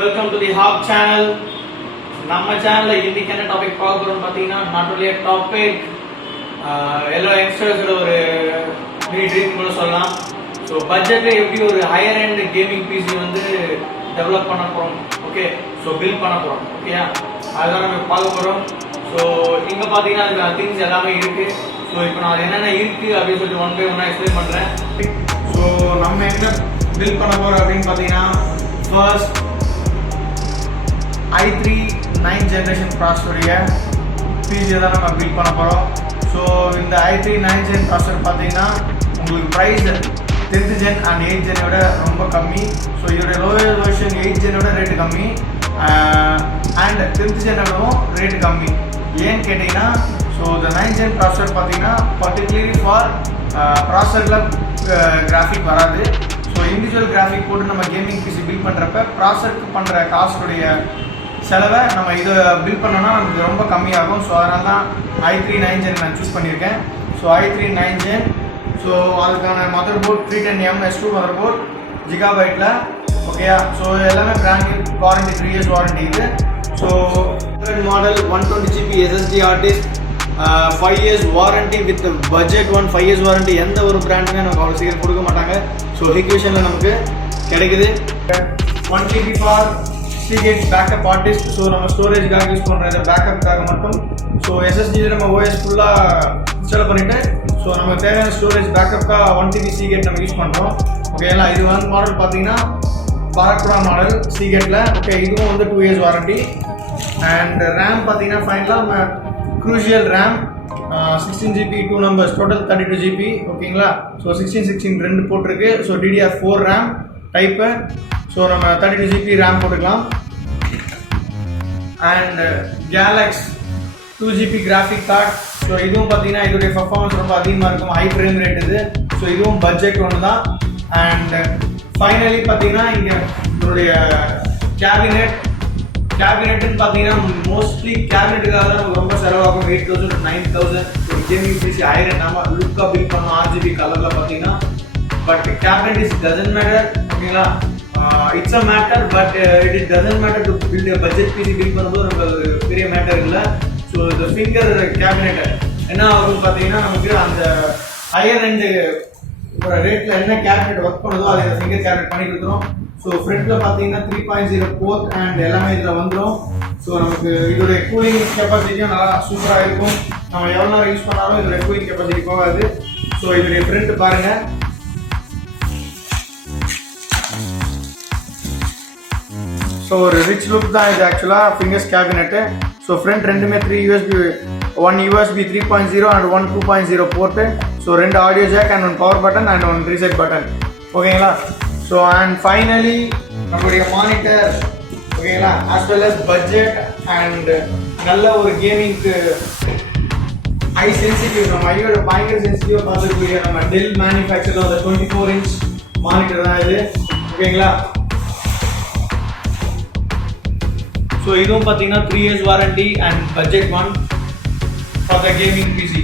Welcome to the Hub channel. நம்ம சேனல்ல இன்னைக்கு என்ன டாபிக் பார்க்க போறோம் பாத்தீங்கன்னா நாட் ஒன்லி டாபிக் எல்லா யங்ஸ்டர்ஸோட ஒரு மினி ட்ரீம் கூட சொல்லலாம். ஸோ பட்ஜெட்ல எப்படி ஒரு ஹையர் எண்ட் கேமிங் பிசி வந்து டெவலப் பண்ண போறோம், ஓகே, ஸோ பில்ட் பண்ண போறோம், ஓகேயா, அதுதான் நம்ம பார்க்க போறோம். ஸோ இங்க பாத்தீங்கன்னா அதுக்கான திங்ஸ் எல்லாமே இருக்கு. ஸோ இப்போ நான் என்னென்ன இருக்கு அப்படின்னு சொல்லிட்டு ஒன் பை ஒன்னா எக்ஸ்பிளைன் பண்றேன். ஸோ நம்ம என்ன பில்ட் பண்ண போறோம் அப்படின்னு பாத்தீங்கன்னா first i3 9th generation processor PC தான் நம்ம பில்ட் பண்ண போகிறோம். ஸோ இந்த i3 9th gen processor பார்த்தீங்கன்னா உங்களுக்கு price 10th gen and 8th gen விட ரொம்ப கம்மி. ஸோ இதோட லோயர் வெர்ஷன் 8th gen விட ரேட்டு கம்மி அண்ட் 10th gen விடவும் ரேட்டு கம்மி. ஏன்னு கேட்டிங்கன்னா ஸோ இந்த 9th gen processor பார்த்தீங்கன்னா பர்டிகுலர்லி ஃபார் ப்ராசஸரில் கிராஃபிக் வராது. ஸோ இண்டிவிஜுவல் கிராஃபிக் போட்டு நம்ம கேமிங் பிசி பில்ட் பண்ணுறப்ப ப்ராசஸருக்கு பண்ணுற காஸ்டுடைய செலவை நம்ம இதை பில்ட் பண்ணோன்னா நமக்கு ரொம்ப கம்மியாகும். ஸோ அதனால தான் i3 9th gen நான் சூஸ் பண்ணியிருக்கேன். So i3 9th gen. So அதுக்கான mother board 310M S2 mother board ஜிகாபைட்டில், ஓகேயா. ஸோ எல்லாமே பிராண்ட் வாரண்டி 3 years வாரண்டி இது. So model 120GB SSD hard disk 5 years warranty with budget 5 years warranty. எந்த ஒரு பிராண்டுமே நமக்கு அவ்வளோ சீக்கிரம் கொடுக்க மாட்டாங்க. ஸோ ஹிக்விஷனில் நமக்கு கிடைக்குது. 1GB for Seagate backup hard disk. So நம்ம ஸ்டோரேஜ்காக யூஸ் பண்ணுற பேக்கப்புக்காக மட்டும். ஸோ எஸ்எஸ்டியில் நம்ம OS ஃபுல்லாக இன்ஸ்டால் பண்ணிவிட்டு ஸோ நமக்கு தேவையான ஸ்டோரேஜ் பேக்கப்புக்காக 1TB Seagate நம்ம யூஸ் பண்ணுறோம், ஓகேங்களா. இது வந்து மாடல் பார்த்தீங்கன்னா பாரக்புரா மாடல் Seagateல, ஓகே. இதுவும் வந்து 2 years வாரண்டி. அண்ட் ரேம் பார்த்தீங்கன்னா ஃபைனலாக நம்ம crucial RAM 16GB 2 numbers total 32GB, ஓகேங்களா. ஸோ 16 ரெண்டு போட்டிருக்கு. So DDR4 RAM type. So நம்ம 32GB ரேம் போட்டுக்கலாம். And கேலக்ஸ் 2GB graphic card. So இதுவும் பார்த்தீங்கன்னா இதோடைய பர்ஃபார்மன்ஸ் ரொம்ப அதிகமாக இருக்கும், ஹை ஃப்ரேம் ரேட் இது. ஸோ இதுவும் பட்ஜெட் ஒன்று தான். அண்ட் ஃபைனலி பார்த்தீங்கன்னா இங்கே இதோடைய கேபினெட்டுன்னு பார்த்தீங்கன்னா மோஸ்ட்லி கேபினெட்டுக்காக தான் நமக்கு ரொம்ப செலவாகும். 8,000 to 9,000 ஒரு கேமிங் பிசி ஆயிரம் நம்ம லுக்காக பில் பண்ணோம் RGB கலரில் பார்த்தீங்கன்னா. But cabinet is doesn't matter, ஓகேங்களா. It's a matter, but it doesn't matter to build budget PC build பண்ணும்போது நமக்கு அது பெரிய மேட்டர் இல்லை. ஸோ இந்த ஃபிங்கர் கேபினெட் என்ன ஆகும் பார்த்தீங்கன்னா நமக்கு அந்த ஹையர் ரெண்டு ரேட்டில் என்ன கேபினெட் ஒர்க் பண்ணுதோ அதை இந்த ஃபிங்கர் கேபினெட் பண்ணி கொடுத்துரும். ஸோ ஃப்ரண்ட்டில் பார்த்தீங்கன்னா 3.0 போர்ட் அண்ட் எல்லாமே இதில் வந்துடும். ஸோ நமக்கு இதோடைய கூலிங் கெப்பாசிட்டியும் நல்லா சூப்பராக இருக்கும். நம்ம எவ்வளோ நேரம் யூஸ் பண்ணாலும் இதோடைய கூலிங் கெப்பாசிட்டி போகாது. ஸோ இதோடைய ஃப்ரண்ட் பாருங்கள். ஸோ ஒரு ரிச் லுக் தான் இது ஆக்சுவலாக ஃபிங்கர்ஸ் கேபினெட்டு. ஸோ ஃப்ரண்ட் ரெண்டுமே 3 USB, 1 USB 3.0 and 1 2.0 port. So 2 audio jack and 1 power button and 1 reset button, ஓகேங்களா. ஸோ அண்ட் ஃபைனலி நம்மளுடைய மானிட்டர், ஓகேங்களா, as well as budget and நல்ல ஒரு கேமிங்க்கு ஐ சென்சிட்டிவ், நம்ம ஐயோட பயங்கர சென்சிட்டிவாக பார்த்துக்கூடிய நம்ம டெல் மேனுஃபேக்சரில் அந்த 24 inch மானிட்டர் தான் இது, ஓகேங்களா. ஸோ இதுவும் பார்த்தீங்கன்னா 3 years warranty and budget one for the gaming PC.